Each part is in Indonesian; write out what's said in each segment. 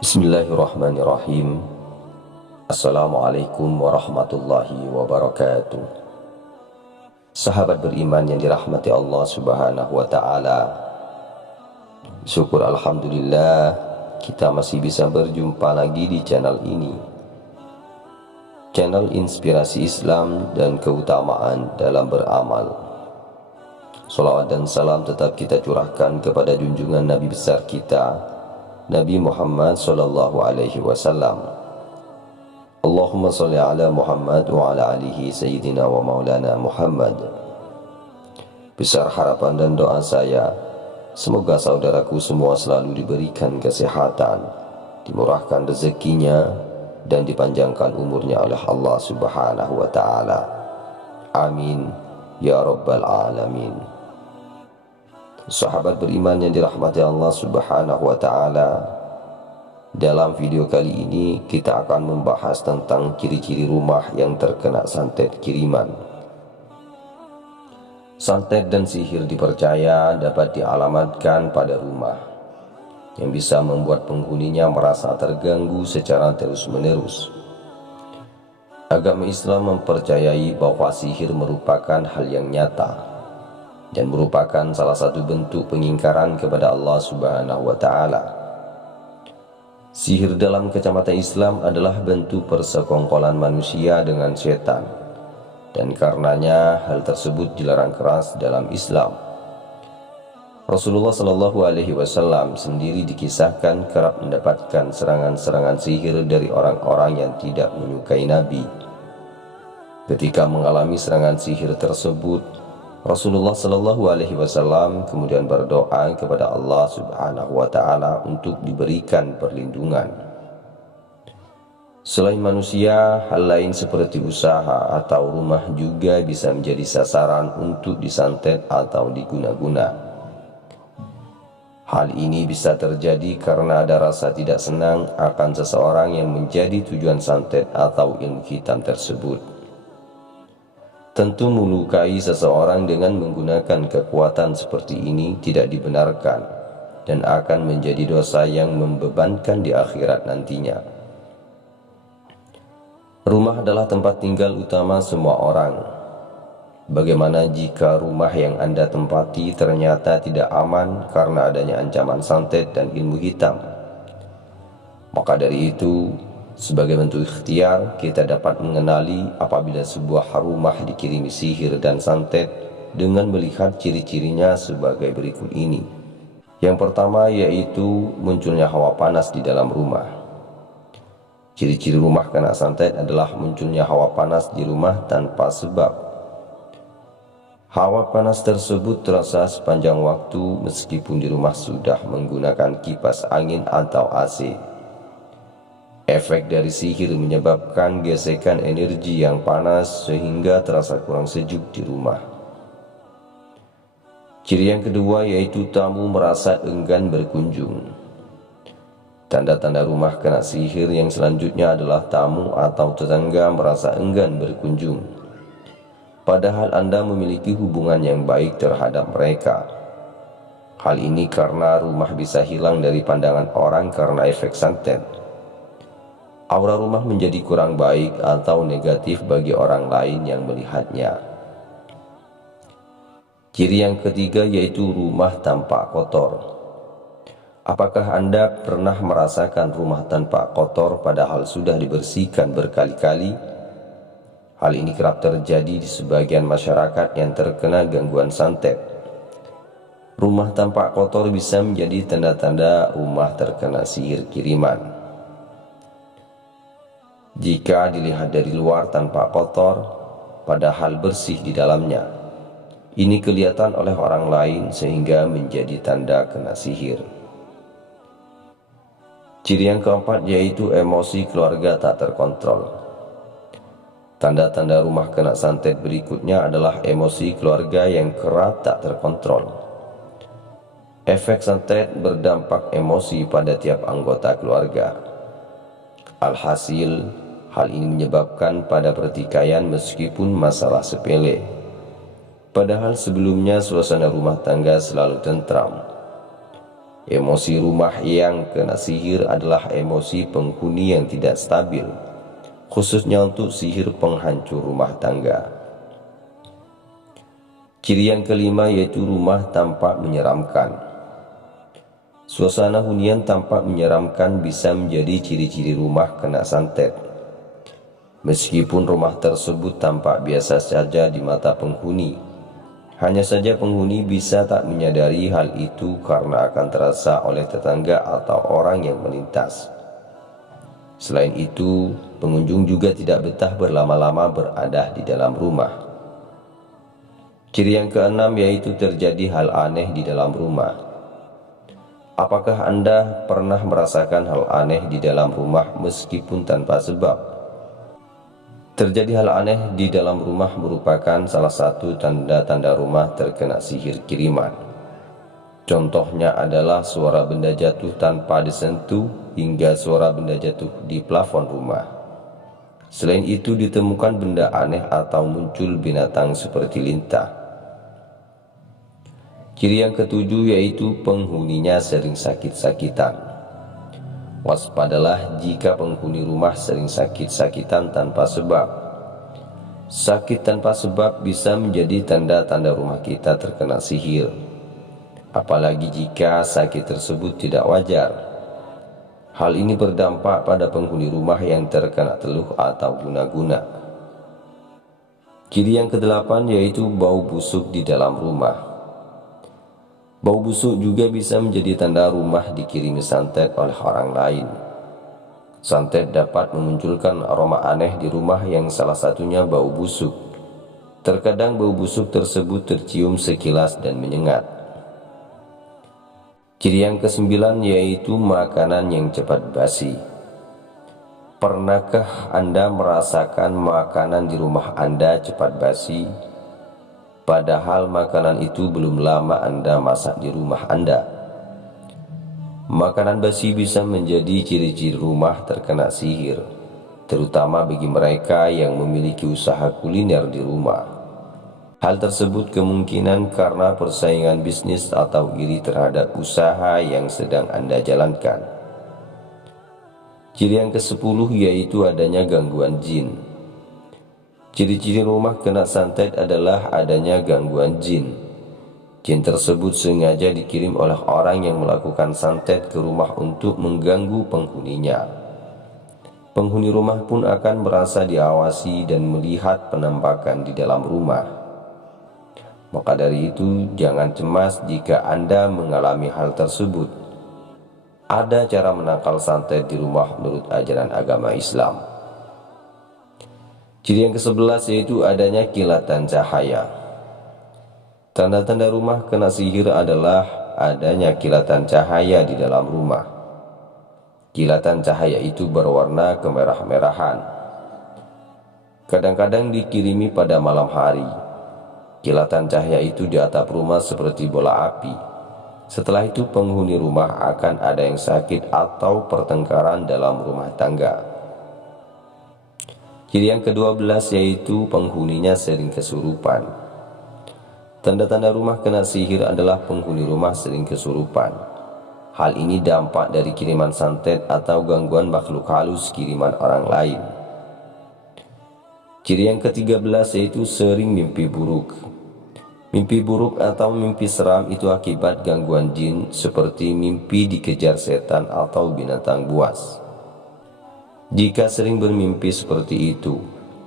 Bismillahirrahmanirrahim. Assalamualaikum warahmatullahi wabarakatuh. Sahabat beriman yang dirahmati Allah subhanahu wa ta'ala, syukur alhamdulillah kita masih bisa berjumpa lagi di channel ini, channel inspirasi Islam dan keutamaan dalam beramal. Salawat dan salam tetap kita curahkan kepada junjungan Nabi besar kita, Nabi Muhammad sallallahu alaihi wasallam. Allahumma salli ala Muhammad wa ala alihi sayyidina wa maulana Muhammad. Besar harapan dan doa saya, semoga saudaraku semua selalu diberikan kesehatan, dimurahkan rezekinya, dan dipanjangkan umurnya oleh Allah subhanahu wa ta'ala. Amin ya rabbal alamin. Sahabat beriman yang dirahmati Allah subhanahu wa ta'ala, dalam video kali ini kita akan membahas tentang ciri-ciri rumah yang terkena santet kiriman. Santet dan sihir dipercaya dapat dialamatkan pada rumah, yang bisa membuat penghuninya merasa terganggu secara terus-menerus. Agama Islam mempercayai bahwa sihir merupakan hal yang nyata dan merupakan salah satu bentuk pengingkaran kepada Allah subhanahu wa ta'ala. Sihir dalam kacamata Islam adalah bentuk persekongkolan manusia dengan setan, dan karenanya hal tersebut dilarang keras dalam Islam. Rasulullah Shallallahu Alaihi Wasallam sendiri dikisahkan kerap mendapatkan serangan-serangan sihir dari orang-orang yang tidak menyukai Nabi. Ketika mengalami serangan sihir tersebut, Rasulullah Shallallahu Alaihi Wasallam kemudian berdoa kepada Allah Subhanahu Wa Taala untuk diberikan perlindungan. Selain manusia, hal lain seperti usaha atau rumah juga bisa menjadi sasaran untuk disantet atau diguna-guna. Hal ini bisa terjadi karena ada rasa tidak senang akan seseorang yang menjadi tujuan santet atau ilmu hitam tersebut. Tentu melukai seseorang dengan menggunakan kekuatan seperti ini tidak dibenarkan dan akan menjadi dosa yang membebankan di akhirat nantinya. Rumah adalah tempat tinggal utama semua orang. Bagaimana jika rumah yang Anda tempati ternyata tidak aman karena adanya ancaman santet dan ilmu hitam? Maka dari itu, sebagai bentuk ikhtiar, kita dapat mengenali apabila sebuah rumah dikirimi sihir dan santet dengan melihat ciri-cirinya sebagai berikut ini. Yang pertama yaitu munculnya hawa panas di dalam rumah. Ciri-ciri rumah kena santet adalah munculnya hawa panas di rumah tanpa sebab. Hawa panas tersebut terasa sepanjang waktu meskipun di rumah sudah menggunakan kipas angin atau AC. Efek dari sihir menyebabkan gesekan energi yang panas sehingga terasa kurang sejuk di rumah. Ciri yang kedua yaitu tamu merasa enggan berkunjung. Tanda-tanda rumah kena sihir yang selanjutnya adalah tamu atau tetangga merasa enggan berkunjung, padahal Anda memiliki hubungan yang baik terhadap mereka. Hal ini karena rumah bisa hilang dari pandangan orang karena efek santet. Aura rumah menjadi kurang baik atau negatif bagi orang lain yang melihatnya. Ciri yang ketiga yaitu rumah tampak kotor. Apakah Anda pernah merasakan rumah tampak kotor padahal sudah dibersihkan berkali-kali? Hal ini kerap terjadi di sebagian masyarakat yang terkena gangguan santet. Rumah tampak kotor bisa menjadi tanda-tanda rumah terkena sihir kiriman. Jika dilihat dari luar tanpa kotor, padahal bersih di dalamnya, ini kelihatan oleh orang lain sehingga menjadi tanda kena sihir. Ciri yang keempat yaitu emosi keluarga tak terkontrol. Tanda-tanda rumah kena santet berikutnya adalah emosi keluarga yang kerap tak terkontrol. Efek santet berdampak emosi pada tiap anggota keluarga. Alhasil, hal ini menyebabkan pada pertikaian meskipun masalah sepele. Padahal sebelumnya suasana rumah tangga selalu tentram. Emosi rumah yang kena sihir adalah emosi penghuni yang tidak stabil, khususnya untuk sihir penghancur rumah tangga. Ciri yang kelima yaitu rumah tampak menyeramkan. Suasana hunian tampak menyeramkan bisa menjadi ciri-ciri rumah kena santet. Meskipun rumah tersebut tampak biasa saja di mata penghuni, hanya saja penghuni bisa tak menyadari hal itu karena akan terasa oleh tetangga atau orang yang melintas. Selain itu, pengunjung juga tidak betah berlama-lama berada di dalam rumah. Ciri yang keenam yaitu terjadi hal aneh di dalam rumah. Apakah Anda pernah merasakan hal aneh di dalam rumah meskipun tanpa sebab? Terjadi hal aneh di dalam rumah merupakan salah satu tanda-tanda rumah terkena sihir kiriman. Contohnya adalah suara benda jatuh tanpa disentuh hingga suara benda jatuh di plafon rumah. Selain itu ditemukan benda aneh atau muncul binatang seperti lintah. Ciri yang ketujuh yaitu penghuninya sering sakit-sakitan. Waspadalah jika penghuni rumah sering sakit-sakitan tanpa sebab. Sakit tanpa sebab bisa menjadi tanda-tanda rumah kita terkena sihir, apalagi jika sakit tersebut tidak wajar. Hal ini berdampak pada penghuni rumah yang terkena teluh atau guna-guna. Ciri yang kedelapan yaitu bau busuk di dalam rumah. Bau busuk juga bisa menjadi tanda rumah dikirimi santet oleh orang lain. Santet dapat memunculkan aroma aneh di rumah yang salah satunya bau busuk. Terkadang bau busuk tersebut tercium sekilas dan menyengat. Ciri yang kesembilan yaitu makanan yang cepat basi. Pernahkah Anda merasakan makanan di rumah Anda cepat basi? Padahal makanan itu belum lama Anda masak di rumah Anda. Makanan basi bisa menjadi ciri-ciri rumah terkena sihir, terutama bagi mereka yang memiliki usaha kuliner di rumah. Hal tersebut kemungkinan karena persaingan bisnis atau iri terhadap usaha yang sedang Anda jalankan. Ciri yang ke-10 yaitu adanya gangguan jin. Ciri-ciri rumah kena santet adalah adanya gangguan jin. Jin tersebut sengaja dikirim oleh orang yang melakukan santet ke rumah untuk mengganggu penghuninya. Penghuni rumah pun akan merasa diawasi dan melihat penampakan di dalam rumah. Maka dari itu, jangan cemas jika Anda mengalami hal tersebut. Ada cara menangkal santet di rumah menurut ajaran agama Islam. Ciri yang ke-11 yaitu adanya kilatan cahaya. Tanda-tanda rumah kena sihir adalah adanya kilatan cahaya di dalam rumah. Kilatan cahaya itu berwarna kemerah-merahan. Kadang-kadang dikirimi pada malam hari. Kilatan cahaya itu di atap rumah seperti bola api. Setelah itu penghuni rumah akan ada yang sakit atau pertengkaran dalam rumah tangga. Ciri yang ke-12 yaitu penghuninya sering kesurupan. Tanda-tanda rumah kena sihir adalah penghuni rumah sering kesurupan. Hal ini dampak dari kiriman santet atau gangguan makhluk halus kiriman orang lain. Ciri yang ke-13 yaitu sering mimpi buruk. Mimpi buruk atau mimpi seram itu akibat gangguan jin seperti mimpi dikejar setan atau binatang buas. Jika sering bermimpi seperti itu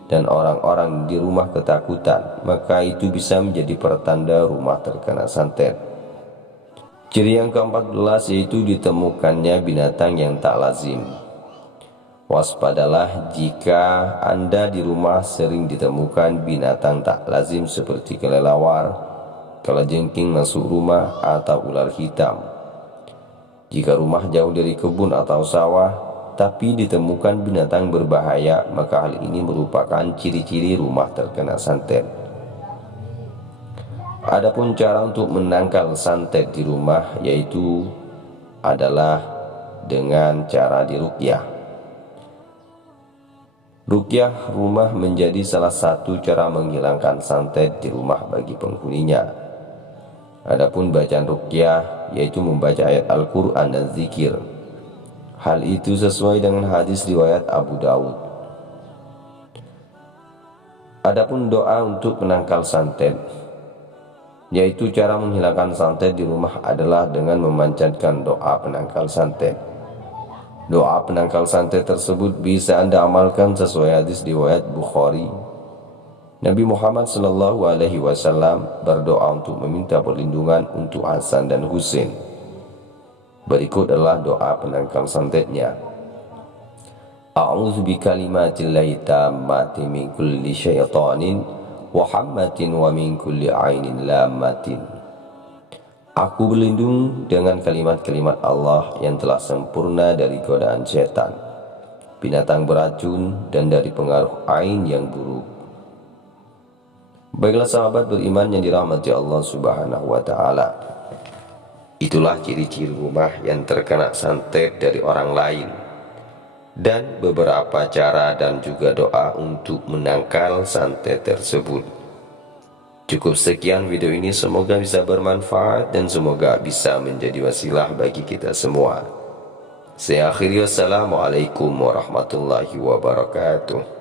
dan orang-orang di rumah ketakutan, maka itu bisa menjadi pertanda rumah terkena santet. Ciri yang ke-14 yaitu ditemukannya binatang yang tak lazim. Waspadalah jika Anda di rumah sering ditemukan binatang tak lazim seperti kelelawar, kalajengking masuk rumah, atau ular hitam. Jika rumah jauh dari kebun atau sawah tapi ditemukan binatang berbahaya, maka hal ini merupakan ciri-ciri rumah terkena santet. Adapun cara untuk menangkal santet di rumah yaitu adalah dengan cara diruqyah. Ruqyah rumah menjadi salah satu cara menghilangkan santet di rumah bagi penghuninya. Adapun bacaan ruqyah yaitu membaca ayat Al-Quran dan zikir. Hal itu sesuai dengan hadis riwayat Abu Dawud. Adapun doa untuk penangkal santet, yaitu cara menghilangkan santet di rumah adalah dengan memanjatkan doa penangkal santet. Doa penangkal santet tersebut bisa Anda amalkan sesuai hadis riwayat Bukhari. Nabi Muhammad SAW berdoa untuk meminta perlindungan untuk Hasan dan Husain. Berikut adalah doa penangkal santetnya. A'udzu bikalimatillahi tammati min kulli syaitanin wa hammatin wa min kulli ainin lammatin. Aku berlindung dengan kalimat-kalimat Allah yang telah sempurna dari godaan setan, binatang beracun, dan dari pengaruh ain yang buruk. Baiklah sahabat beriman yang dirahmati Allah Subhanahu wa Ta'ala, itulah ciri-ciri rumah yang terkena santet dari orang lain, dan beberapa cara dan juga doa untuk menangkal santet tersebut. Cukup sekian video ini, semoga bisa bermanfaat dan semoga bisa menjadi wasilah bagi kita semua. Saya akhiri, wassalamualaikum warahmatullahi wabarakatuh.